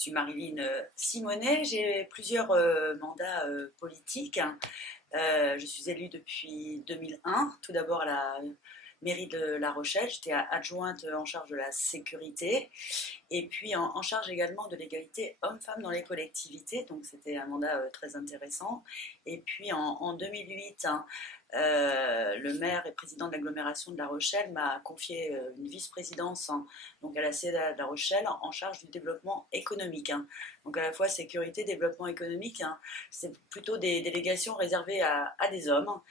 suis Maryline Simonet, j'ai plusieurs mandats politiques. Je suis élue depuis 2001, tout d'abord à la mairie de La Rochelle, j'étais adjointe en charge de la sécurité et puis en charge également de l'égalité hommes-femmes dans les collectivités, donc c'était un mandat très intéressant. Et puis en 2008, le maire et président de l'agglomération de La Rochelle m'a confié une vice-présidence donc à la CEDA de La Rochelle en charge du développement économique. Donc à la fois sécurité, développement économique, c'est plutôt des délégations réservées à des hommes.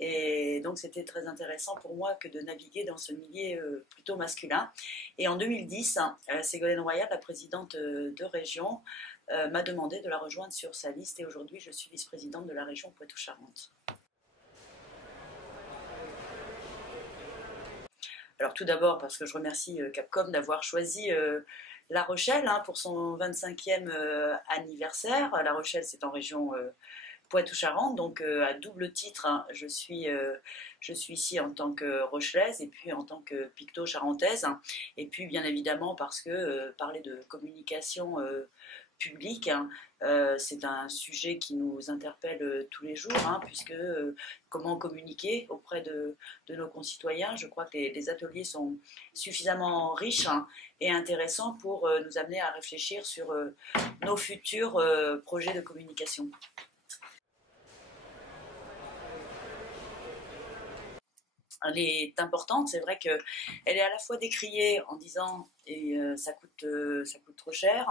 Et donc c'était très intéressant pour moi que de naviguer dans ce milieu plutôt masculin. Et en 2010, Ségolène Royal, la présidente de région, m'a demandé de la rejoindre sur sa liste et aujourd'hui je suis vice-présidente de la région Poitou-Charentes. Alors tout d'abord parce que je remercie Capcom d'avoir choisi La Rochelle pour son 25e anniversaire. La Rochelle c'est en région Poitou-Charentes, donc à double titre, je suis ici en tant que rochelaise et puis en tant que picto-charentaise, et puis bien évidemment parce que parler de communication publique, c'est un sujet qui nous interpelle tous les jours, puisque comment communiquer auprès de nos concitoyens. Je crois que les ateliers sont suffisamment riches et intéressants pour nous amener à réfléchir sur nos futurs projets de communication. Elle est importante, c'est vrai qu'elle est à la fois décriée en disant ça coûte trop cher,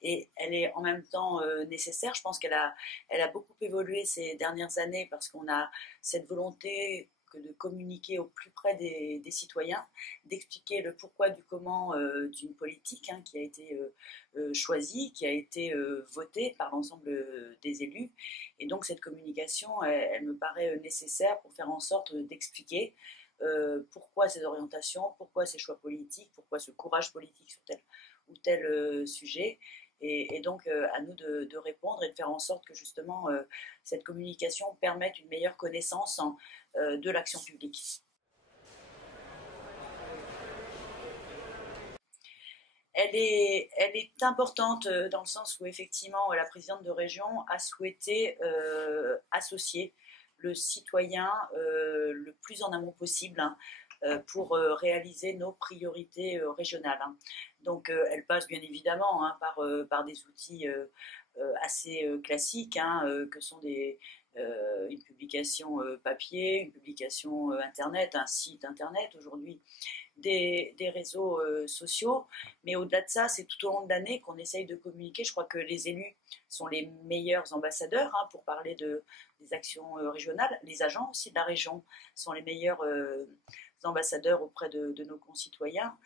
et elle est en même temps nécessaire. Je pense qu'elle a beaucoup évolué ces dernières années parce qu'on a cette volonté de communiquer au plus près des citoyens, d'expliquer le pourquoi du comment d'une politique qui a été choisie, qui a été votée par l'ensemble des élus. Et donc cette communication, elle me paraît nécessaire pour faire en sorte d'expliquer pourquoi ces orientations, pourquoi ces choix politiques, pourquoi ce courage politique sur tel ou tel sujet. Et donc à nous de répondre et de faire en sorte que justement cette communication permette une meilleure connaissance de l'action publique. Elle est importante dans le sens où effectivement la présidente de région a souhaité associer le citoyen le plus en amont possible pour réaliser nos priorités régionales. Donc elle passe bien évidemment par des outils assez classiques que sont une publication papier, une publication internet, un site internet aujourd'hui, des réseaux sociaux. Mais au-delà de ça, c'est tout au long de l'année qu'on essaye de communiquer. Je crois que les élus sont les meilleurs ambassadeurs pour parler des actions régionales. Les agents aussi de la région sont les meilleurs ambassadeurs auprès de nos concitoyens.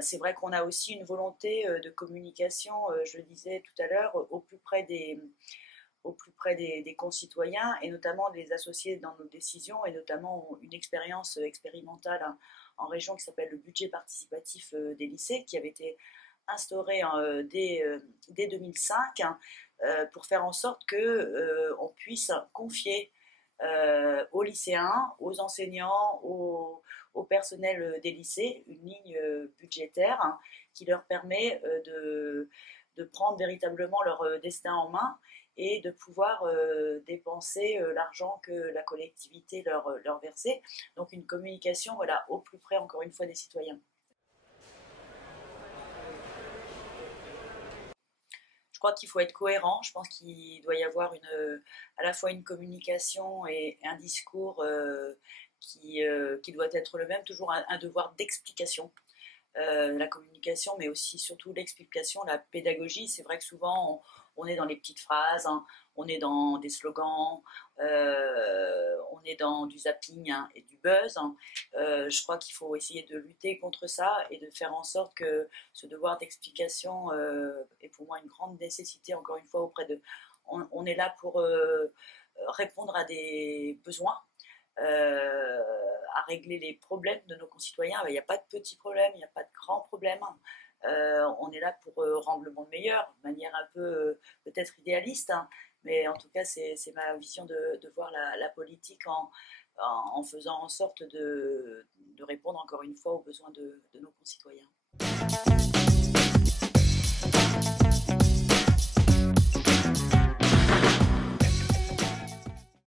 C'est vrai qu'on a aussi une volonté de communication, je le disais tout à l'heure, au plus près des concitoyens et notamment de les associer dans nos décisions, et notamment une expérience expérimentale en région qui s'appelle le budget participatif des lycées, qui avait été instauré dès 2005 pour faire en sorte qu'on puisse confier aux lycéens, aux enseignants, au personnel des lycées une ligne budgétaire qui leur permet de prendre véritablement leur destin en main et de pouvoir dépenser l'argent que la collectivité leur versait. Donc une communication au plus près encore une fois des citoyens. Je crois qu'il faut être cohérent. Je pense qu'il doit y avoir à la fois une communication et un discours qui doit être le même, toujours un devoir d'explication. La communication, mais aussi surtout l'explication, la pédagogie. C'est vrai que souvent on est dans les petites phrases, on est dans des slogans, on est dans du zapping et du buzz. Je crois qu'il faut essayer de lutter contre ça et de faire en sorte que ce devoir d'explication est pour moi une grande nécessité, encore une fois, on est là pour répondre à des besoins, à régler les problèmes de nos concitoyens. Il n'y a pas de petits problèmes, il n'y a pas de grands problèmes. On est là pour rendre le monde meilleur, de manière un peu peut-être idéaliste, mais en tout cas c'est ma vision de voir la politique en faisant en sorte de répondre encore une fois aux besoins de nos concitoyens.